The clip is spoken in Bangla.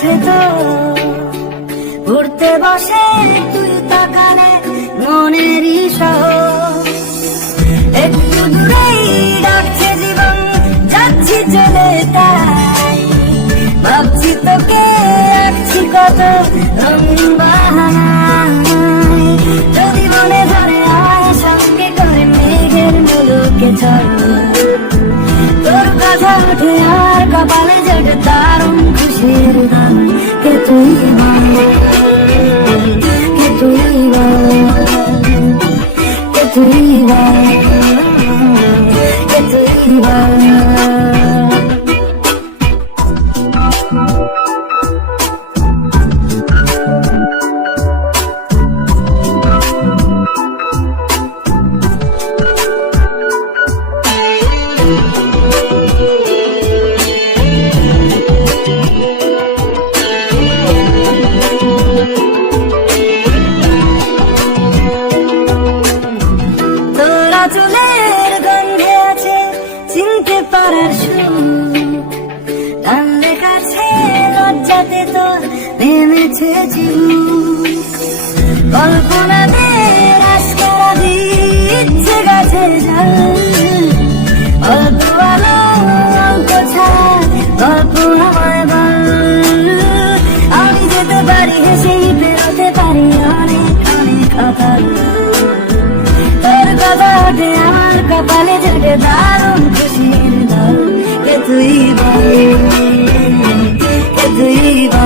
আছে তো ঘুরতে বসে তুই তাকালে মনেরই শহর। একটু দূরেই ডাকছে জীবন, যাচ্ছি চলে তাই ভাবছি তোকে আঁকছি কত রঙিন বাহানায়। যদি মনে ধরে আয় সঙ্গে করে মেঘের মুলুকে চল, তোর কথা উঠে আর কপালে জোটে দারুণ খুশির গান। কে তুই বল, কে তুই বল, কে তুই বল, কে তুই বল। চুলের গন্ধে আছে চিনতে পারার সুর, টানলে কাছে লজ্জাতে তো নেমেছে জীবন। কল্পনাদের আশকারা দিচ্ছে গাছে জল, অল্প আলো অঙ্ক ছাড়া গল্প আমায় বল। আমি যেতে পারি হেসেই বেরোতে পারি অনেক অনেক কথা, তোর কথা ওঠে আমার কপালে জোটে দারুণ খুশির দল। কে তুই বল, কে তুই বল।